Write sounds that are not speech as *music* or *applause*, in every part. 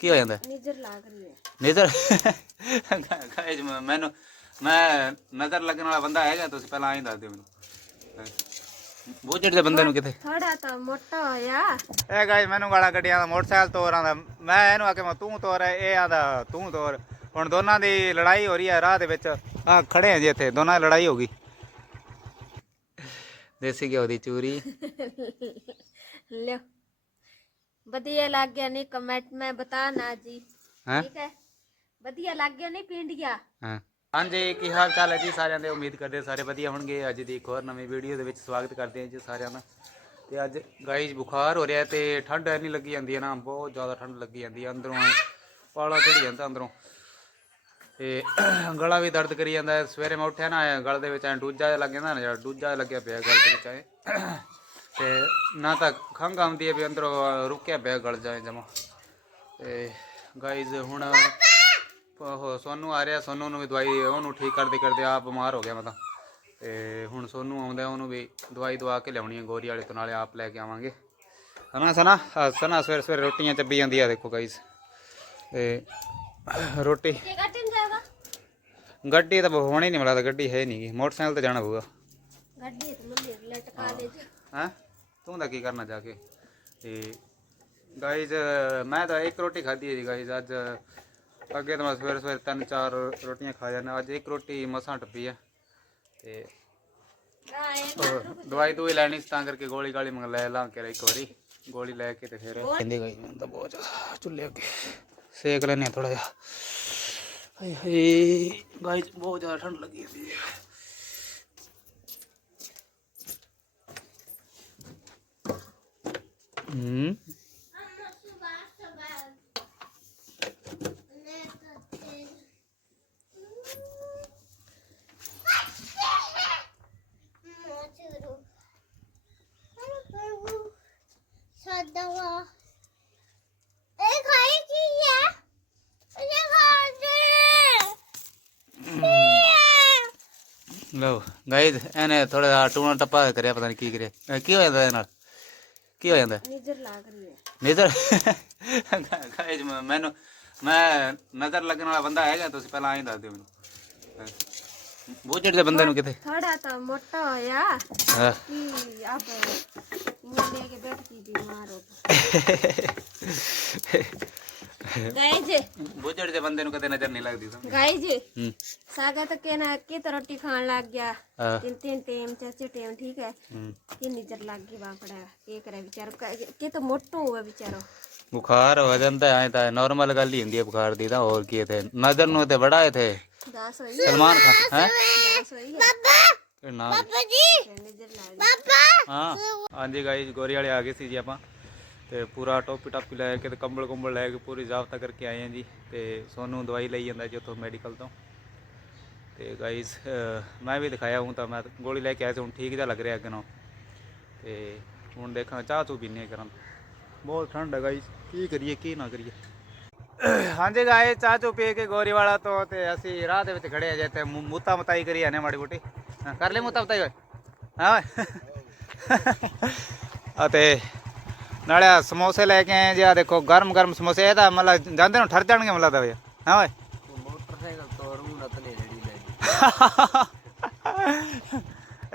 ਕੀ ਹੋ ਜਾਂਦਾ? ਨਜ਼ਰ ਲੱਗ ਰਹੀ ਹੈ। ਨਜ਼ਰ? ਗਾਇਜ਼ ਮੈਨੂੰ ਮੈਂ ਨਜ਼ਰ ਲੱਗਣ ਵਾਲਾ ਬੰਦਾ ਹੈਗਾ ਤੁਸੀਂ ਪਹਿਲਾਂ ਆਈ ਦੱਸ ਦਿਓ ਮੈਨੂੰ। ਬੋਝੜ ਦੇ ਬੰਦੇ ਨੂੰ ਕਿੱਥੇ ਥੋੜਾ ਤਾਂ ਮੋਟਾ ਹੋਇਆ। ਇਹ ਗਾਇਜ਼ ਮੈਨੂੰ ਗਾਲਾਂ ਕੱਢੀਆਂ ਦਾ ਮੋਟਰਸਾਈਕਲ ਤੋਰਾਂ ਦਾ ਮੈਂ ਇਹਨੂੰ ਆਖਿਆ ਮੈਂ ਤੂੰ ਤੋਰ ਇਹ ਆਦਾ ਤੂੰ ਤੋਰ। ਹੁਣ ਦੋਨਾਂ ਦੀ ਲੜਾਈ ਹੋ ਰਹੀ ਹੈ ਰਾਹ ਦੇ ਵਿੱਚ। ਆ ਖੜੇ ਆ ਜੀ ਇੱਥੇ ਦੋਨਾਂ ਦੀ ਲੜਾਈ ਹੋ ਗਈ। ਦੇਸੀ ਘਿਓ ਦੀ ਚੂਰੀ। ਲਿਓ। ਵਧੀਆ ਲੱਗ ਗਿਆ ਨਹੀਂ ਕਮੈਂਟ ਮੈਂ ਬਤਾ ਨਾ ਜੀ। ਹੈ? ਠੀਕ ਹੈ? ਵਧੀਆ ਲੱਗ ਗਿਆ ਨਹੀਂ ਪਿੰਡ ਗਿਆ? ਹਾਂ। ਹਾਂਜੀ ਕੀ ਹਾਲ ਚਾਲ ਹੈ ਜੀ ਸਾਰਿਆਂ ਦੇ? ਉਮੀਦ ਕਰਦੇ ਸਾਰੇ ਵਧੀਆ ਹੋਣਗੇ। ਅੱਜ ਦੀ ਇੱਕ ਹੋਰ ਨਵੀਂ ਵੀਡੀਓ ਦੇ ਵਿੱਚ ਸਵਾਗਤ ਕਰਦੇ ਹਾਂ ਜੀ ਸਾਰਿਆਂ ਦਾ। ਤੇ ਅੱਜ ਗਾਈਜ਼ ਬੁਖਾਰ ਹੋ ਰਿਹਾ ਤੇ ਠੰਡ ਐਨੀ ਲੱਗੀ ਜਾਂਦੀ ਹੈ ਨਾ ਬਹੁਤ ਜ਼ਿਆਦਾ ਠੰਡ ਲੱਗੀ ਜਾਂਦੀ ਹੈ। ਅੰਦਰੋਂ ਪਾਲਾ ਚੜੀ ਜਾਂਦਾ ਅੰਦਰੋਂ। ਤੇ ਗਲਾ ਵੀ ਦਰਦ ਕਰੀ ਜਾਂਦਾ ਹੈ। ਸਵੇਰੇ ਮੈਂ ਉੱਠਿਆ ਨਾ ਐਂ ਗਲ ਦੇ ਵਿੱਚ ਐ ਡੂਜਾ ਜਿਹਾ ਲੱਗ ਜਾਂਦਾ ਨਾ ਜਿਹੜਾ ਡੂਜਾ ਜਿਹਾ ਲੱਗਿਆ ਪਿਆ ਗਲ ਦੇ ਵਿੱਚ ਐ। ਤਾਂ ਖੰਘ ਆਉਂਦੀ ਹੈ ਵੀ ਅੰਦਰੋਂ ਰੁਕਿਆ ਪਿਆ ਗਲ ਜਾਏ ਜਮਾ। ਤੇ ਗਾਈਜ਼ ਹੁਣ ਉਹ ਸੋਨੂੰ ਆ ਰਿਹਾ ਸੋਨੂੰ ਨੂੰ ਵੀ ਦਵਾਈ ਉਹਨੂੰ ਠੀਕ ਕਰਦੇ ਕਰਦੇ ਆਪ ਬਿਮਾਰ ਹੋ ਗਿਆ ਮੈਂ ਤਾਂ। ਤੇ ਹੁਣ ਸੋਨੂੰ ਆਉਂਦਾ ਉਹਨੂੰ ਵੀ ਦਵਾਈ ਦਵਾ ਕੇ ਲਿਆਉਣੀ ਹੈ ਗੋਰੀ ਵਾਲੇ ਤੋਂ ਨਾਲੇ ਆਪ ਲੈ ਕੇ ਆਵਾਂਗੇ। ਹਨਾ ਸਨਾ? ਸਨਾ ਸਵੇਰੇ ਸਵੇਰੇ ਰੋਟੀਆਂ ਚੱਬੀ ਜਾਂਦੀ ਆ ਦੇਖੋ ਗਾਈਸ ਤੇ ਰੋਟੀ ਗੱਡੀ ਤਾਂ ਹੋਣੀ ਨਹੀਂ ਮਿਲਦਾ ਗੱਡੀ ਹੈ ਨਹੀਂ ਮੋਟਰਸਾਈਕਲ ਤੇ ਜਾਣਾ ਪਊਗਾ। ਗੱਡੀ ਤੇ ਲਟਕਾ ਦੇ ਜੀ। ਹੈਂ? ਤੂੰ ਦਾ ਕੀ ਕਰਨਾ ਜਾ ਕੇ? ਤੇ ਗਾਈਜ਼ ਮੈਂ ਤਾਂ ਇੱਕ ਰੋਟੀ ਖਾਧੀ ਹੈ ਜੀ ਗਾਈਜ਼ ਅੱਜ ਅੱਗੇ ਤਾਂ ਮੈਂ ਸਵੇਰੇ ਸਵੇਰੇ ਤਿੰਨ ਚਾਰ ਰੋਟੀਆਂ ਖਾ ਜਾਂਦਾ, ਅੱਜ ਇੱਕ ਰੋਟੀ ਮਸਾਂ ਟੱਪੀ ਹੈ ਤੇ ਦਵਾਈ ਦੂਈ ਲੈਣੀ ਸੀ ਤਾਂ ਕਰਕੇ ਗੋਲੀ ਗਾਲੀ ਮੰਗ ਲੈ, ਲਾਂ ਕੇ ਇੱਕ ਵਾਰੀ, ਗੋਲੀ ਲੈ ਕੇ ਤੇ ਫਿਰ ਕਹਿੰਦੇ ਗਈ ਮੈਂ ਤਾਂ ਬਹੁਤ ਜ਼ਿਆਦਾ ਚੁੱਲ੍ਹੇ ਅੱਗੇ। ਸੇਕ ਲੈਨੇ ਥੋੜਾ ਜਿਹਾ। ਹਾਏ ਹਾਏ ਗਾਈਜ਼ ਬਹੁਤ ਜ਼ਿਆਦਾ ਠੰਡ ਲੱਗੀ ਹੁੰਦੀ ਹੈ। ਹੂੰ ਲਓ ਗਾਈਜ਼ ਇਹਨੇ ਥੋੜਾ ਟੂਣਾ ਟੱਪਾ ਕਰਿਆ, ਪਤਾ ਨਹੀਂ ਕੀ ਕਰਿਆ। ਕੀ ਹੋਇਆ ਇਹਦੇ ਨਾਲ? ਕੀ ਹੋ ਜਾਂਦਾ? ਨਜ਼ਰ ਲੱਗ ਰਹੀ ਹੈ। ਨਜ਼ਰ? ਗਾਇਜ ਮੈਨੂੰ ਮੈਂ ਨਜ਼ਰ ਲੱਗਣ ਵਾਲਾ ਬੰਦਾ ਹੈਗਾ ਤੁਸੀਂ ਪਹਿਲਾਂ ਐਂ ਦੱਸ ਦਿਓ ਮੈਨੂੰ। ਬੋਝੜ ਦੇ ਬੰਦੇ ਨੂੰ ਕਿਤੇ। ਥੋੜਾ ਤਾਂ ਮੋਟਾ ਹੋਇਆ ਕੀ ਆਪ ਇਹ ਲੈ ਕੇ ਬੈਠ ਕੇ ਬਿਮਾਰ *laughs* ਗਾਇ ਜੀ ਬੋਝੜ ਦੇ ਬੰਦੇ ਨੂੰ ਕਦੇ ਨਜ਼ਰ ਨਹੀਂ ਲੱਗਦੀ ਸਮਝ। ਗਾਇ ਜੀ ਹੂੰ। ਸਾਗਾ ਤਾਂ ਕਹਿਣਾ ਕਿ ਤਾਂ ਰੋਟੀ ਖਾਣ ਲੱਗ ਗਿਆ? ਹਾਂ ਤਿੰਨ ਤਿੰਨ ਟਾਈਮ ਚਾਚੇ ਟਾਈਮ ਠੀਕ ਹੈ? ਹੂੰ। ਕਿ ਨਜ਼ਰ ਲੱਗ ਗਈ ਬਾਪੜਾ ਕੀ ਕਰੇ ਵਿਚਾਰੋ ਕਿ ਤਾਂ ਮੋਟੋ ਹੋਇਆ ਵਿਚਾਰੋ। ਬੁਖਾਰ ਹੋ ਜਾਂਦਾ ਐ ਤਾਂ ਨਾਰਮਲ ਗੱਲ ਹੀ ਹੁੰਦੀ ਹੈ ਬੁਖਾਰ ਦੀ ਤਾਂ ਹੋਰ ਕੀ ਇਥੇ? ਨਜ਼ਰ ਨੂੰ ਤੇ ਬੜਾ ਇਥੇ। ਦਾਸ ਹੋਈ ਸਲਮਾਨ ਖਾਨ ਹੈ? ਦਾਸ ਹੋਈ ਹੈ। ਨਾ ਜੀ! ਨਜ਼ਰ ਲੱਗ ਗਈ। ਹਾਂ। ਹਾਂਜੀ ਗਾਈਜ਼ ਗੋਰੀ ਵਾਲੇ ਆ ਗਏ ਸੀ ਜੀ ਆਪਾਂ। ਤੇ ਪੂਰਾ ਟੋਪੀ ਟਾਪੀ ਲੈ ਕੇ ਤੇ ਕੰਬਲ ਕੰਬਲ ਲੈ ਕੇ ਪੂਰੀ ਜ਼ਾਬਤਾ ਕਰਕੇ ਆਏ ਹਾਂ ਜੀ ਤੇ ਸੋਨੂੰ ਦਵਾਈ ਲਈ ਜਾਂਦਾ ਜੀ ਉੱਥੋਂ ਮੈਡੀਕਲ ਤੋਂ। ਤੇ ਗਾਈਜ਼ ਮੈਂ ਵੀ ਦਿਖਾਇਆ ਹੂੰ ਤਾਂ ਮੈਂ ਗੋਲੀ ਲੈ ਕੇ ਆਇਆ ਸੀ, ਹੁਣ ਠੀਕ ਜਿਹਾ ਲੱਗ ਰਿਹਾ ਅੱਗੇ ਨਾਲੋਂ। ਤੇ ਹੁਣ ਦੇਖਾਂ, ਚਾਹ ਚੂ ਪੀਨੇ ਕਰਾਂ ਬਹੁਤ ਠੰਡ ਹੈ ਗਾਈਜ਼ ਕੀ ਕਰੀਏ, ਕੀ ਨਾ ਕਰੀਏ। ਹਾਂਜੀ ਗਾਏ ਚਾਹ ਚੂ ਪੀ ਕੇ ਗੋਰੀਵਾਲਾ ਤੋਂ ਤੇ ਅਸੀਂ ਰਾਹ ਦੇ ਵਿੱਚ ਖੜੇ ਆ ਜੇ ਤੇ ਮੁ- ਮੁੱਤਾ ਮਤਾਈ ਕਰੀ ਆਨੇ ਮਾੜੀ ਮੋਟੀ। ਕਰ ਲੈ ਮੂਤਾ ਮਤਾਈ ਓਏ। ਹਾਂ ਅਤੇ *laughs* ਨਾਲੇ ਆਹ ਸਮੋਸੇ ਲੈ ਕੇ ਆਏ ਜੀ ਆ ਦੇਖੋ ਗਰਮ ਗਰਮ ਸਮੋਸੇ ਇਹ ਤਾਂ ਮਤਲਬ ਜਾਂਦੇ ਨੂੰ ਠਰ ਜਾਣਗੇ ਮਤਲਬ ਤਾਂ ਹਾਂ ਓਏ? ਮੋਟਰਸਾਈਕਲ ਤੋੜੂ ਨਾ ਤਨੇ ਰੇੜੀ ਲੈ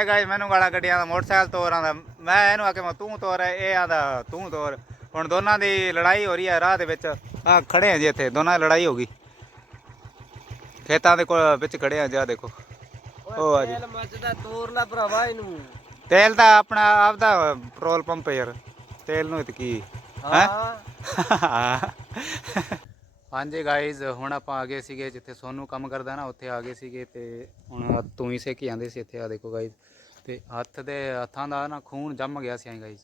ਇਹ ਗਾਈ ਮੈਨੂੰ ਗਾਲਾਂ ਕੱਢੀਆਂ ਦਾ ਮੋਟਰਸਾਈਕਲ ਤੋਰਾਂ ਦਾ ਮੈਂ ਇਹਨੂੰ ਆਖਿਆ ਮੈਂ ਤੂੰ ਤੋਰ ਇਹ ਆਂਦਾ ਤੂੰ ਤੋਰ। ਹੁਣ ਦੋਨਾਂ ਦੀ ਲੜਾਈ ਹੋ ਰਹੀ ਹੈ ਰਾਹ ਦੇ ਵਿੱਚ। ਆ ਖੜੇ ਆ ਜੀ ਇੱਥੇ ਦੋਨਾਂ ਦੀ ਲੜਾਈ ਹੋ ਗਈ। ਖੇਤਾਂ ਦੇ ਕੋਲ ਵਿੱਚ ਖੜੇ ਆ ਜੀ ਆਹ ਦੇਖੋ। ਉਹ ਆ ਜੀ। ਤੇਲ ਮੱਚਦਾ ਤੋੜ ਲੈ ਭਰਾਵਾ ਇਹਨੂੰ। ਤੇਲ ਤਾਂ ਆਪਣਾ ਆਪਦਾ ਪੈਟਰੋਲ ਪੰਪ ਯਾਰ। ਤੇਲ ਨੂੰ ਤੇ ਕੀ ਹੈਂ? ਹਾਂ? ਹਾਂਜੀ ਗਾਇਜ਼ ਹੁਣ ਆਪਾਂ ਆ ਗਏ ਸੀਗੇ ਜਿੱਥੇ ਸੋਨੂੰ ਕੰਮ ਕਰਦਾ ਨਾ ਉੱਥੇ ਆ ਗਏ ਸੀਗੇ ਤੇ ਹੁਣ ਤੂੰ ਹੀ ਸੇਕੀ ਜਾਂਦੇ ਸੀ ਇੱਥੇ ਆ ਦੇਖੋ ਗਾਇਜ਼ ਤੇ ਹੱਥ ਦੇ ਹੱਥਾਂ ਦਾ ਨਾ ਖੂਨ ਜੰਮ ਗਿਆ ਸੀ ਐਂ ਗਾਇਜ਼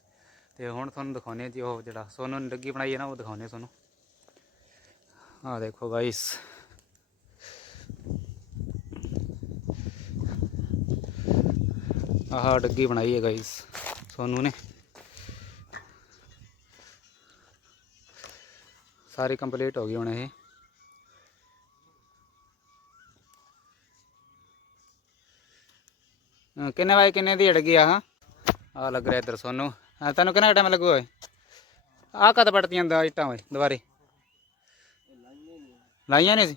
ਤੇ ਹੁਣ ਤੁਹਾਨੂੰ ਦਿਖਾਉਨੇ ਜੀ ਉਹ ਜਿਹੜਾ ਸੋਨੂੰ ਨੇ ਡੱਗੀ ਬਣਾਈ ਹੈ ਨਾ ਉਹ ਦਿਖਾਉਨੇ ਤੁਹਾਨੂੰ। ਆ ਦੇਖੋ ਗਾਇਜ਼ ਆਹ ਡੱਗੀ ਬਣਾਈ ਹੈ ਗਾਇਜ਼ ਸੋਨੂੰ ਨੇ। ਸਾਰੀ ਕੰਪਲੀਟ ਹੋ ਗਈ ਹੁਣ ਇਹ। ਕਿੰਨੇ ਵਾਏ ਕਿੰਨੇ ਦੀ ਅੜ ਗਿਆ ਹਾਂ ਆ ਲੱਗ ਰਿਹਾ ਇਧਰ ਸੋਨੂੰ। ਤੈਨੂੰ ਕਿੰਨਾ ਟਾਈਮ ਲੱਗੂ ਓਏ? ਆ ਕਦ ਪੜਤੀਆਂ ਦਾ ਇਟਾਂ ਓਏ ਦੁਬਾਰੇ? ਲਾਈਆਂ ਨੇ ਸੀ?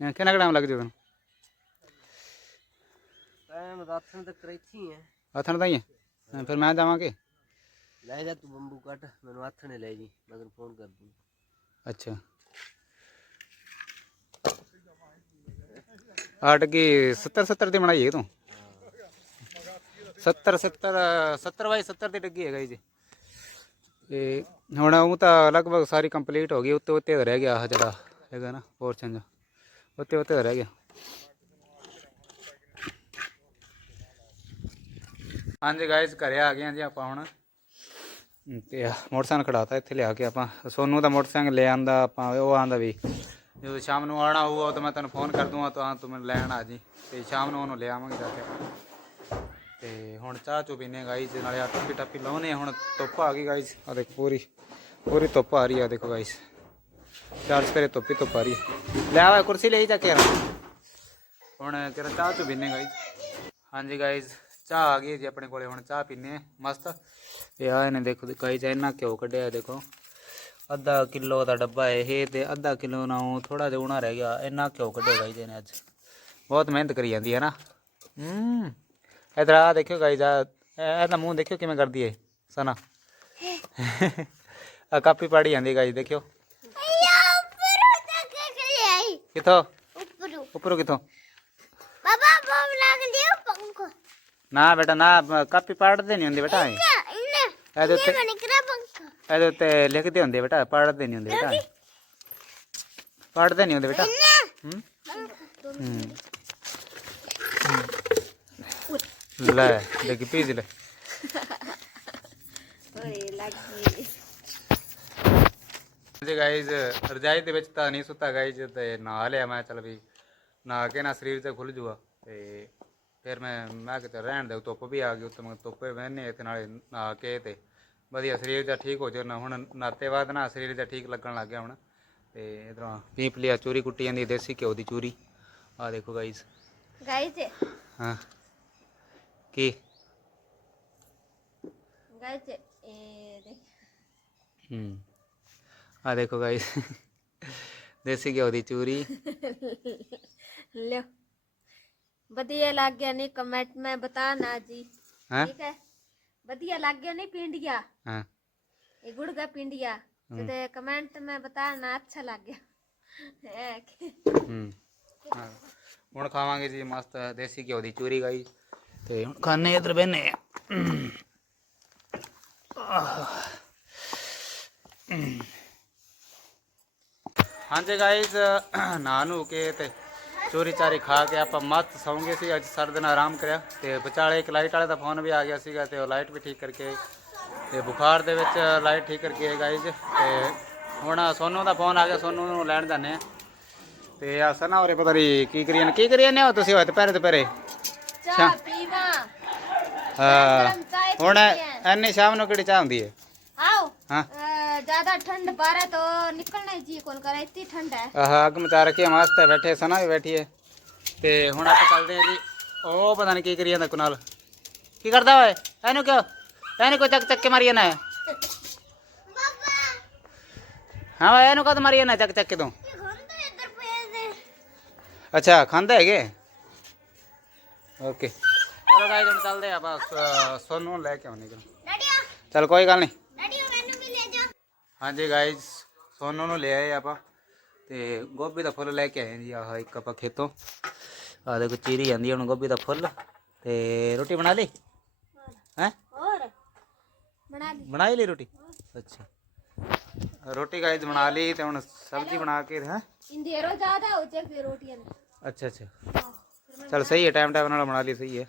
ਇਹ ਕਿੰਨਾ ਟਾਈਮ ਲੱਗ ਜੂ ਤੈਨੂੰ? ਟਾਈਮ ਰਾਤਨ ਤੱਕ ਇੱਥੇ ਹੈ ਆਥਣ ਦਾ ਹੀ ਹੈ ਹਾਂ, ਫਿਰ ਮੈਂ ਜਾਵਾਂਗੇ। ਲੈ ਜਾ ਤੂੰ ਬੰਬੂ ਕੱਟ ਮੈਨੂੰ ਹੱਥ ਨੇ ਲੈ ਜੀ, ਮੈਂ ਫੋਨ ਕਰ ਦੂੰ। ਅੱਛਾ। ਆਟ ਕੀ 70 70 ਦੀ ਬਣਾਈ ਹੈ ਤੂੰ? 70 70 70 ਬਾਈ 70 ਦੀ ਡੱਗੀ ਹੈਗਾ ਜੀ। ਤੇ ਹੁਣ ਉਹ ਤਾਂ ਲਗਭਗ ਸਾਰੀ ਕੰਪਲੀਟ ਹੋ ਗਈ, ਉੱਤੇ ਉੱਤੇ ਰਹਿ ਗਿਆ ਆਹ ਜਿਹੜਾ ਹੈਗਾ ਨਾ ਪੋਰਸ਼ਨ ਜਿਹਾ। ਉੱਤੇ ਉੱਤੇ ਰਹਿ ਗਿਆ। ਹਾਂਜੀ ਗਾਇਸ ਘਰੇ ਆ ਗਏ ਹਾਂ ਜੀ ਆਪਾਂ ਹੁਣ। ਤੇ ਆਹ ਮੋਟਰਸਾਈਕਲ ਖੜਾਤਾ, ਇੱਥੇ ਲਿਆ ਕੇ ਆਪਾਂ। ਸੋਨੂੰ ਦਾ ਮੋਟਰਸਾਈਕਲ ਲੈ ਆਂਦਾ ਆਪਾਂ, ਉਹ ਆਂਦਾ ਵੀ, ਜਦੋਂ ਸ਼ਾਮ ਨੂੰ ਆਉਣਾ ਹੋਊਗਾ ਤਾਂ ਮੈਂ ਤੈਨੂੰ ਫੋਨ ਕਰ ਦੂੰਗਾ, ਤਾਂ ਤੂੰ ਮੈਨੂੰ ਲੈਣ ਆ ਜੀ। ਤੇ ਸ਼ਾਮ ਨੂੰ ਉਹਨੂੰ ਲੈ ਆਵਾਂਗੇ ਜਾ ਕੇ। ਤੇ ਹੁਣ ਚਾਹ ਚੋ ਪੀਨੇ ਗਾਈਸ ਦੇ ਨਾਲੇ ਆ ਟੱਪੀ ਟੱਪੀ ਲਾਉਨੇ ਹੁਣ ਧੁੱਪ ਆ ਗਈ ਗਾਈਸ ਆ ਦੇਖ, ਪੂਰੀ ਪੂਰੀ ਧੁੱਪ ਆ ਰਹੀ ਆ ਦੇਖੋ ਗਾਈਸ ਚਾਰ ਸਵੇਰੇ ਧੁੱਪ ਹੀ ਧੁੱਪ ਆ ਰਹੀ ਹੈ ਲੈ ਆ, ਕੁਰਸੀ ਲਈ ਜਾ ਕੇ ਹੁਣ ਕਿਹੜਾ ਚਾਹ ਚੋ ਪੀਨੇ ਗਾਈਸ ਹਾਂਜੀ ਗਾਈਸ ਚਾਹ ਆ ਗਈ ਜੀ ਆਪਣੇ ਕੋਲੇ ਹੁਣ ਚਾਹ ਪੀਨੇ ਮਸਤ। ਇਹ ਆ ਇਹਨੇ ਦੇਖੋ ਗਾਈਸ ਇੰਨਾ ਘਿਓ ਕੱਢਿਆ ਦੇਖੋ। ਅੱਧਾ ਕਿਲੋ ਦਾ ਡੱਬਾ ਇਹ ਤੇ ਅੱਧਾ ਕਿਲੋ ਨਾਲੋਂ ਥੋੜਾ ਜਿਹਾ ਉਣਾ ਰਹਿ ਗਿਆ ਇੰਨਾ ਘਿਓ ਕੱਢਿਆ ਗਾਈਸ ਇਹਨੇ ਅੱਜ। ਬਹੁਤ ਮਿਹਨਤ ਕਰੀ ਜਾਂਦੀ ਹੈ ਨਾ। ਹੂੰ ਇਧਰ ਆ ਦੇਖਿਓ ਗਾਈਸ ਆ ਇਹਦਾ ਮੂੰਹ ਦੇਖਿਓ ਕਿਵੇਂ ਕਰਦੀ ਹੈ ਸਨਾ। *laughs* ਆ ਕਾਪੀ ਪਾੜੀ ਜਾਂਦੀ ਗਾਈਸ ਦੇਖਿਓ। ਗਈ। ਕਿੱਥੋਂ? ਉੱਪਰੋਂ। ਉੱਪਰੋਂ ਕਿੱਥੋਂ ਬਾਬਾ ਬੋਮ ਲੱਗ ਲਿਆ ਪੰਖਾ ਨਾ ਬੇਟਾ ਨਾ ਬ- ਕਾਪੀ ਪਾੜਦੇ ਨਹੀਂ ਹੁੰਦੇ ਬੇਟਾ ਇਹ। ਇਹਦੇ ਉੱਤੇ ਨਿਕਰਾ ਪੰਖਾ ਇਹਦੇ ਉੱਤੇ ਲਿਖਦੇ ਹੁੰਦੇ ਬੇਟਾ ਪੜ੍ਹਦੇ ਨਹੀਂ ਹੁੰਦੇ ਬੇਟਾ ਪੜ੍ਹਦੇ ਨਹੀਂ ਹੁੰਦੇ ਬੇਟਾ ਹੂੰ ਹੂੰ। ਲੈ ਦੇਖੀ ਪੀਜ ਲੈ ਓਏ ਲੱਗੀ ਜੀ ਗਾਈਜ਼ ਰਜਾਈ ਦੇ ਵਿੱਚ ਤਾਂ ਨਹੀਂ ਸੁੱਤਾ ਗਾਈਜ਼ ਤੇ ਨਹਾ ਲਿਆ ਮੈਂ ਚਲ ਵੀ ਨਹਾ ਕੇ ਨਾ ਸਰੀਰ ਤੇ ਖੁੱਲ ਜੂਗਾ ਤੇ ਫਿਰ ਮੈਂ ਮੈਂ ਕਿਤੇ ਰਹਿਣ ਦੇ ਧੁੱਪ ਵੀ ਆ ਗਈ ਉੱਤੇ ਮੈਂ ਧੁੱਪੇ ਬਹਿਨੇ ਤੇ ਨਾਲੇ ਨਹਾ ਕੇ ਤੇ ਵਧੀਆ ਸਰੀਰ ਦਾ ਠੀਕ ਹੋ ਜਾਣਾ ਹੁਣ ਨਾਤੇ ਬਾਅਦ ਨਾ ਸਰੀਰ ਦਾ ਠੀਕ ਲੱਗਣ ਲੱਗ ਗਿਆ ਹੁਣ। ਤੇ ਇਧਰੋਂ ਪੀਪ ਲਿਆ ਚੂਰੀ ਕੁੱਟੀ ਜਾਂਦੀ ਦੇਸੀ ਘਿਓ ਦੀ ਚੂਰੀ। ਆ ਦੇਖੋ ਗਾਈਜ਼ ਗਾਇਸ ਹਾਂ। ਕੀ? ਗਾਇਸ ਇਹ ਦੇਖ। ਹੂੰ। ਆ ਦੇਖੋ ਗਾਈਜ਼ ਦੇਸੀ ਘਿਓ ਦੀ ਚੂਰੀ। ਲਿਓ। ਵਧੀਆ ਲੱਗ ਗਿਆ ਨਹੀਂ ਕਮੈਂਟ ਮੈਂ ਬਤਾਨਾ ਜੀ। ਠੀਕ ਹੈ? ਵਧੀਆ ਲੱਗ ਗਿਆ ਨਹੀਂ ਪਿੰਡੀਆ? ਹਾਂ। ਇਹ ਗੁੜਗਾ ਪਿੰਡੀਆ। ਤੇ ਕਮੈਂਟ ਮੈਂ ਬਤਾਨਾ ਅੱਛਾ ਲੱਗ ਗਿਆ। ਹੁਣ ਖਾਵਾਂਗੇ ਜੀ ਮਸਤ ਦੇਸੀ ਘਿਓ ਦੀ ਚੂਰੀ ਗਾਈ। ਤੇ ਹੁਣ ਖਾਣੇ ਇੱਧਰ ਬੈਨੇ ਹਾਂਜੀ ਗਾਇਜ਼ ਨਾਨੂ ਕੇ ਤੇ ਚੋਰੀ ਚਾਰੀ ਖਾ ਕੇ ਆਪਾਂ ਮੱਤ ਸੌਂਗੇ ਸੀ ਅੱਜ ਸਾਰਾ ਦਿਨ ਆਰਾਮ ਕਰਿਆ। ਤੇ ਵਿਚਾਲੇ ਇੱਕ ਲਾਈਟ ਵਾਲੇ ਦਾ ਫੋਨ ਵੀ ਆ ਗਿਆ ਸੀਗਾ ਤੇ ਉਹ ਲਾਈਟ ਵੀ ਠੀਕ ਕਰਕੇ ਤੇ ਬੁਖਾਰ ਦੇ ਵਿੱਚ ਲਾਈਟ ਠੀਕ ਕਰਕੇ ਗਾਇਜ ਤੇ ਹੁਣ ਸੋਨੂ ਦਾ ਫੋਨ ਆ ਗਿਆ ਸੋਨੂ ਨੂੰ ਲੈਣ ਜਾਂਦੇ ਆ ਤੇ ਆ ਸਨਾ ਹੋਰੇ ਪਤਾ ਨਹੀਂ ਕੀ ਕਰੀ ਜਾਂਦੇ ਕੀ ਕਰੀ ਜਾਂਦੇ ਹੋ ਤੁਸੀਂ ਹੋਏ ਦੁਪਹਿਰੇ ਦੁਪਹਿਰੇ? ਚਾਹ ਪੀਵਾ ਹਾਂ। ਹੁਣ ਐਨੇ ਸ਼ਾਮ ਨੂੰ ਕਿਹੜੀ ਚਾਹ ਹੁੰਦੀ ਹੈ? ਆਓ। ਹਾਂ। अ, ज्यादा ठंड पा रहा तो निकलना ही चाहिए कौन करे इतनी ठंड है ਆਹ ਅੱਗ ਮਚਾ ਰੱਖੀ ਹੈ ਮਸਤ ਹੈ ਬੈਠੇ ਸਨਾ ਵੀ ਬੈਠੀ ਹੈ ਤੇ ਹੁਣ ਆਪਾਂ ਚੱਲਦੇ ਹਾਂ ਜੀ ਉਹ ਪਤਾ ਨਹੀਂ ਕੀ ਕਰੀ ਜਾਂਦਾ ਕੁਨਾਲ ਕੀ ਕਰਦਾ ਓਏ ਇਹਨੂੰ ਕਿਉਂ ਇਹਨੂੰ ਕੋਈ ਚੱਕ ਚੱਕ ਕੇ ਮਾਰੀ ਜਾਂਦਾ ਹੈ ਹਾਂ ਓਏ ਇਹਨੂੰ ਕਦ ਮਾਰੀ ਜਾਂਦਾ ਚੱਕ ਚੱਕ ਕੇ ਤੂੰ ਅੱਛਾ ਖਾਂਦਾ ਹੈਗੇ ਓਕੇ ਚਲੋ ਗਾਇਸ ਹੁਣ ਚੱਲਦੇ ਆ ਬਸ ਸੋਨੂੰ ਨੂੰ ਲੈ ਕੇ ਆਉਣੇ डैडिया ਚਲ ਕੋਈ ਗੱਲ ਨਹੀਂ डैडिया मैंने भी ले जा हाँ जी गाइज़ सोनू नू ले आए आप। गोभी का फुल लेके आए जी आह एक आप खेतों। आ देखो चीरी आँदी हूँ गोभी का फुल। तो रोटी बना ली? है? बना ली। रोटी? अच्छा। रोटी गाइज़ बना ली तो हम सब्ज़ी बना के है? अच्छा अच्छा। चल सही है टाइम टाइम बना ली सही है।